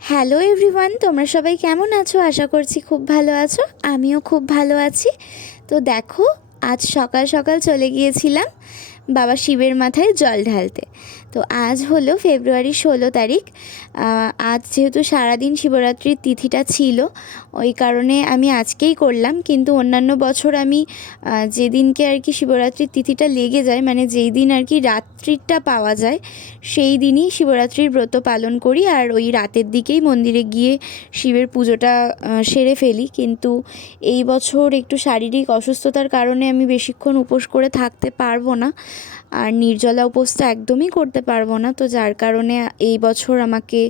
Hello everyone, তোমরা সবাই কেমন আছো? আশা করছি খুব ভালো আছো। আমিও খুব ভালো আছি। তো দেখো, আজ সকাল সকাল চলে গিয়েছিলাম বাবা শিবের মাথায় জল ঢালতে। তো আজ হলো ফেব্রুয়ারি 16 তারিখ। আজ যেহেতু সারাদিন শিবরাত্রির তিথিটা ছিল, ওই কারণে আমি আজকেই করলাম। কিন্তু অন্যান্য বছর আমি যেদিনকে আর কি শিবরাত্রির তিথিটা লেগে যায়, মানে যেই দিন আর কি রাত্রিটা পাওয়া যায়, সেই দিনই শিবরাত্রির ব্রত পালন করি। আর ওই রাতের দিকেই মন্দিরে গিয়ে শিবের পুজোটা সেরে ফেলি। কিন্তু এই বছর একটু শারীরিক অসুস্থতার কারণে আমি বেশিক্ষণ উপোস করে থাকতে পারবো না, আর নির্জলা উপোসটা একদমই করতে পারবো না। তো যার কারণে এই বছর আমাকে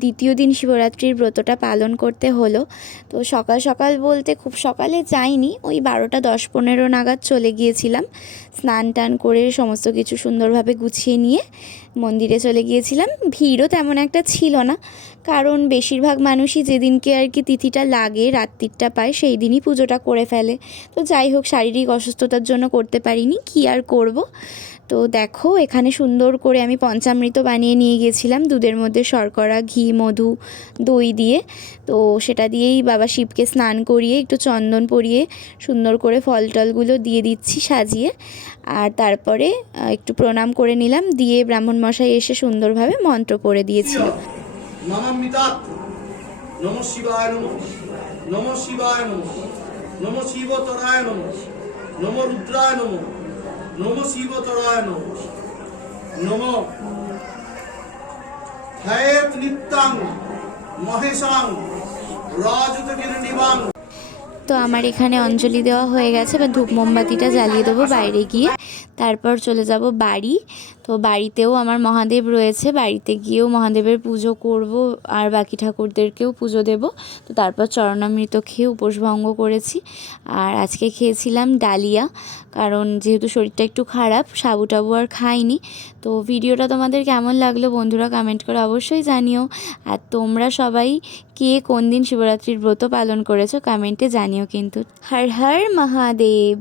দ্বিতীয় দিন শিবরাত্রির ব্রতটা পালন করতে হলো। তো সকাল সকাল বলতে খুব সকালে যাইনি, ওই 12টা 10-15 নাগাদ চলে গিয়েছিলাম। স্নান টান করে সমস্ত কিছু সুন্দরভাবে গুছিয়ে নিয়ে মন্দিরে চলে গিয়েছিলাম। ভিড়ও তেমন একটা ছিল না, কারণ বেশিরভাগ মানুষই যেদিনকে আর কি তিথিটা লাগে, রাত্রিটা পায়, সেই দিনই পুজোটা করে ফেলে। তো যাই হোক, শারীরিক অসুস্থতার জন্য করতে পারিনি, কী আর করব। তো দেখো, এখানে সুন্দর করে আমি পঞ্চামৃত বানিয়ে নিয়ে গিয়েছিলাম, দুধের মধ্যে শর্করা, ঘি, মধু, দই দিয়ে। তো সেটা দিয়েই বাবা শিবকে স্নান করিয়ে একটু চন্দন পরিয়ে সুন্দর করে ফল টলগুলো দিয়ে দিচ্ছি সাজিয়ে। আর তারপরে একটু প্রণাম করে নিলাম, দিয়ে ব্রাহ্মণ মশাই এসে সুন্দরভাবে মন্ত্র পড়ে দিয়েছিল। নমঃ শিবায় নমঃ, নমঃ শিবায় নমঃ, নমঃ শিবতরায় নমঃ, নমঃ রুদ্রায় নমঃ, নমঃ শিবতরায় নমঃ, নমঃ হয়েত নিত্যাং মহেশাং রাজতগিরিনিবাং। তো আমার এখানে অঞ্জলি দেওয়া হয়ে গেছে, বা ধূপ মোমবাতিটা জ্বালিয়ে দেবো বাইরে গিয়ে। তারপর চলে যাব বাড়ি। তো বাড়িতেও আমার মহাদেব রয়েছে, বাড়িতে গিয়েও মহাদেবের পুজো করব, আর বাকি ঠাকুরদেরকেও পুজো দেব। তো তারপর চরণামৃত খেয়ে উপোসভঙ্গ করেছি। আর আজকে খেয়েছিলাম ডালিয়া, কারণ যেহেতু শরীরটা একটু খারাপ, সাবু টাবু আর খাইনি। তো ভিডিওটা তোমাদের কেমন লাগলো বন্ধুরা, কমেন্ট করে অবশ্যই জানিও। আর তোমরা সবাই কে কোন দিন শিবরাত্রির ব্রত পালন করেছো কমেন্টে জানিও কিন্তু। হর হর মহাদেব।